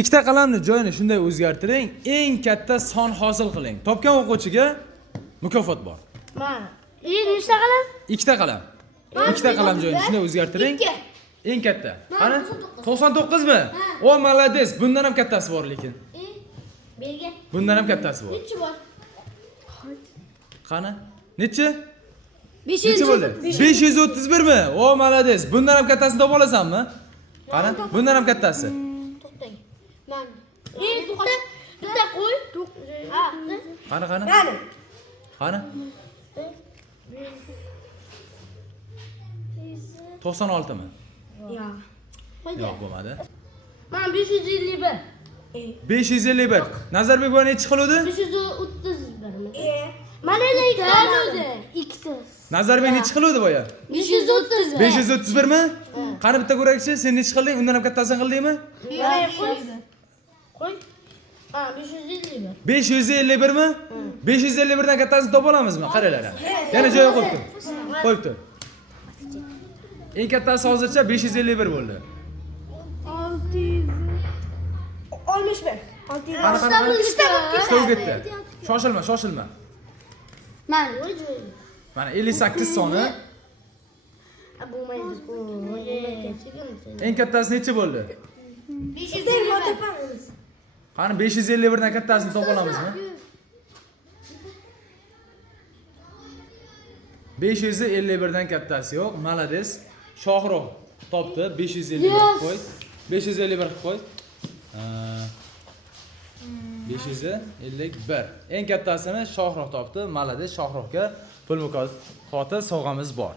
Ikkita qalamni joyini shunday o'zgartiring, eng katta son hosil qiling. Topgan o'quvchiga mukofot bor. Mana. Nechta qalam? Ikkita qalam. Ikkita qalam joyini shunday o'zgartiring. Eng katta. Qani? 99 mi? O, malades. Bundan ham kattasi bor lekin. Berga. Bundan ham kattasi bor. Nechi bor? Qani? Nechi? 500 bo'ldi? 531 mi? O, malades. Bundan ham kattasini topa olasanmi? Qani? Bundan ham kattasi. To'xtang. Mana. Bitta qo'y. Ha. Qani? Qani? 96 mi? Yo'q, bo'lmadi. Mana 551. 551. Nazarbek bu nechi qiluvdi? 531 mi? Mana ikkita. Ikkita. Nazarbek nechi qiluvdi boya? 531. 531 mi? Qani bitta ko'rakchi, sen nechi qilding? Undan ham kattasini qildingmi? Qo'y. Ha, 551. 551 mi? 551 dan kattasini topa olamizmi? Qaranglar. Yana joyiga qo'yibdi. Qo'yibdi. Eng kattasi hozircha 551 bo'ldi. 661. Qani? Ishda ketdi. Shoshilma. Mana. Mana 58 soni. Eng kattasi nechi bo'ldi? 551. Qani 551 dan kattasini topa olamizmi? 551 dan kattasi yo'q. Malades. Shohruh topdi. 551 qo'y. 551 qilib qo'y. 551. Eng kattasini Shohruh topdi. Malades. Shohruhga pul mukofoti sovg'amiz bor.